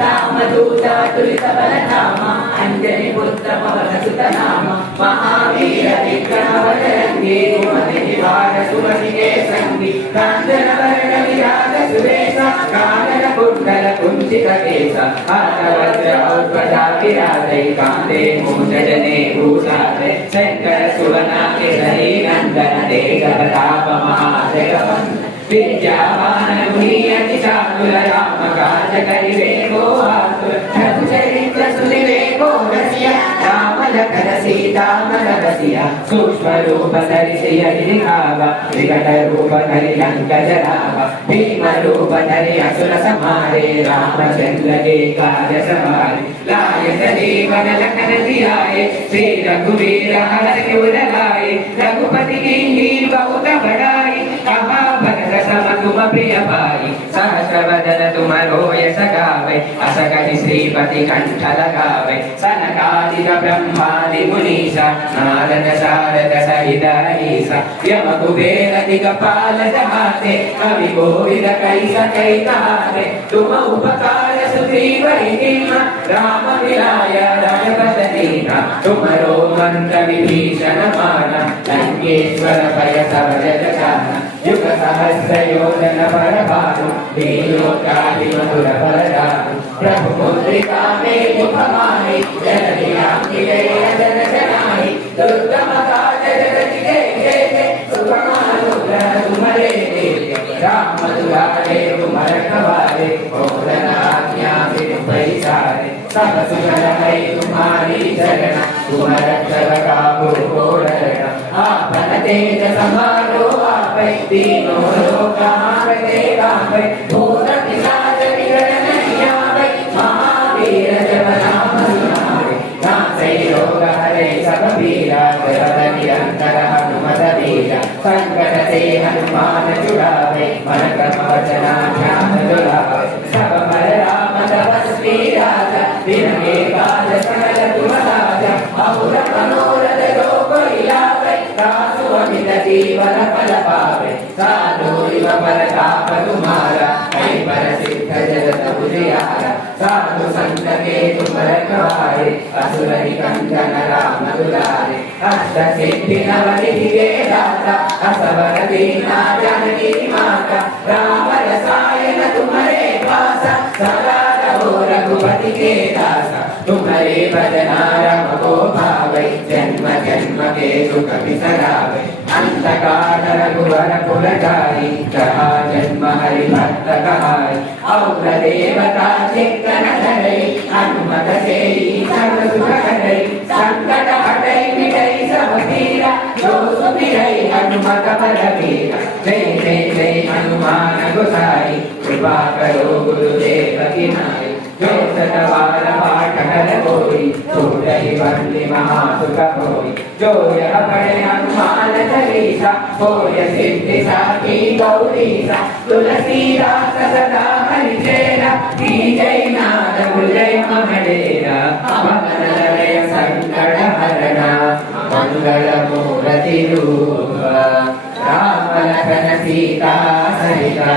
రామదూత తులిత బలధామ అంజని పుత్ర పవన సుతనామ మహావీర విక్రమ వదరంగి కుమతి నివార సుమతికే సంగి కాంచన వర్ణ విరాజ సురేశ కానన కుండల కుంచిత కేశ ఆతవజ్ర ఔర్ధ్వజా విరాజై కాంతే మూజజనే భూషాజై శంకర సువనా కేసరీ నందన తేజ ప్రతాప మహాజగవంత విద్యావాన మునియతి చాతుల రామ కాజ కరివేగో ఆతుల రఘు చరిత్ర సునివేగో రసియ రామ లఖన సీతామల రసియ సూక్ష్మ రూప ధరిసియ నిరికావ వికట రూప ధరి లంక జరావ భీమ రూప ధరి అసుర సమారే రామచంద్ర के कार्य सवारे लायत जीवन लखन जियाए श्री रघुवीर हर क्यों लाए रघुपति की हीर बहुत बढ़ाई कहा भरत सम तुम प्रिय पाई सहस्र बदन तुम रोयस गावे अस कहि श्रीपति कंठ लगावे सनकादिक ब्रह्मादि मुनीसा नारद सारद सहित ईसा यम कुबेर दिक्पाल जहाते कवि कोविद कैस कै कहाते तुम उपकार सुग्रीव राम मिलाय राजपति तुमरो मंत्र विभीषण माना लंकेश्वर भय सब जग जाना युग सहस्र योजन पर भानु लीलोकादि मधुर बलदानु प्रभु मुद्रिका में मुख माहि जन जन जनाहि दुर्गम काज जगति जय सुखमानुग्रह तुम्हारे राम दुलारे तुम रखवारे सब सुगल है तुम्हारी शरण तुम रक्षक काबू को डरना आपन तेज समारो आपै तीनों लोक आपते गावै भूत पिशाच निकट नहीं आवै महावीर जब नाम सुनावै नासै रोग हरै सब पीरा जगत निरंतर हनुमत वीरा संकट से हनुमान छुड़ावै मन क्रम वचन ध्यान दुलावै सब पर राम तपस्वी राजा बिरहे काज सकल तुम राजा और मनोरथ जो कोई लावे सासु अमित जीवन फल पावे साधु इव परताप तुम्हारा कई पर सिद्ध जगत उजियारा साधु संत के तुम रखवारे असुर निकंदन राम दुलारे अष्ट सिद्धि नवनिधि के दाता असवर दीना जननी माता राम रसायन तुम्हारे पासा सदा रघुपति के दासा तुम्हारे भजना राम को भावै जन्म जन्म के सुख बिसरावै अंत काल रघुवर कुल जाई कहा जन्म हरि भक्त कहाई और देवता चित्तन धरै हनुमत से सर्व सुख हरै संकट हटै मिटै सब पीरा जो सुमिरै हनुमत बलबीरा जय जय जय हनुमान गोसाई कृपा करो गुरुदेव की नाई जो सतवार पाठ कर कोई छूटहि बंदी महासुख होई जो यह पढ़े हनुमान चालीसा होय सिद्धि साखी गौरीसा तुलसीदास सदा हरिचेरा जय नाद जय महडेरा मगन लय संकट हरणा मंगल मूर्ति रूप राम लखन सीता सहिता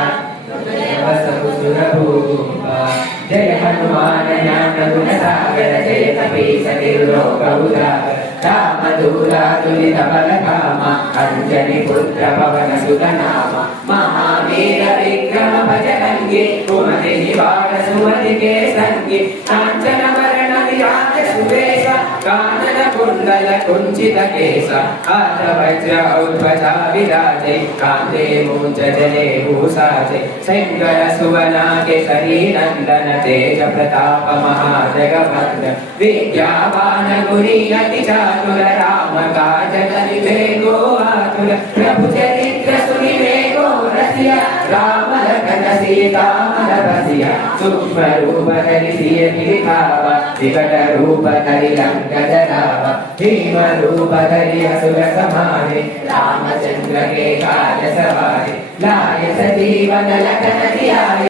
जय हनुमान ज्ञान गुण सागर जय कपीस तिलोक उजागर राम दूला तुलित बलधाम अंजनी पुत्र पवन सुत नाम महावीर विक्रम भजरंगी कुमति निवार सुमति के संगी कांचन वरण विराज सुवेश कानन कुंडल कुंचित केश हाथ वज्र औध्वजा विराजे कांधे मूंज जने भूषाजे शंकर सुवना केसरी नंदन तेज प्रताप महाजगवंदन विद्यावान गुणी अति चातुर राम काज करिवेगो आतुर प्रभु चरित्र सुनिवेगो रसिया राम लखन सीता मन बसिया सूक्ष्म रूप धरि सिय दिखावा विकट रूप धरि लंक जरावा भीम रूप धरि असुर समारे रामचंद्र के कार्य सवारे लायत जीवन लखन जियाए।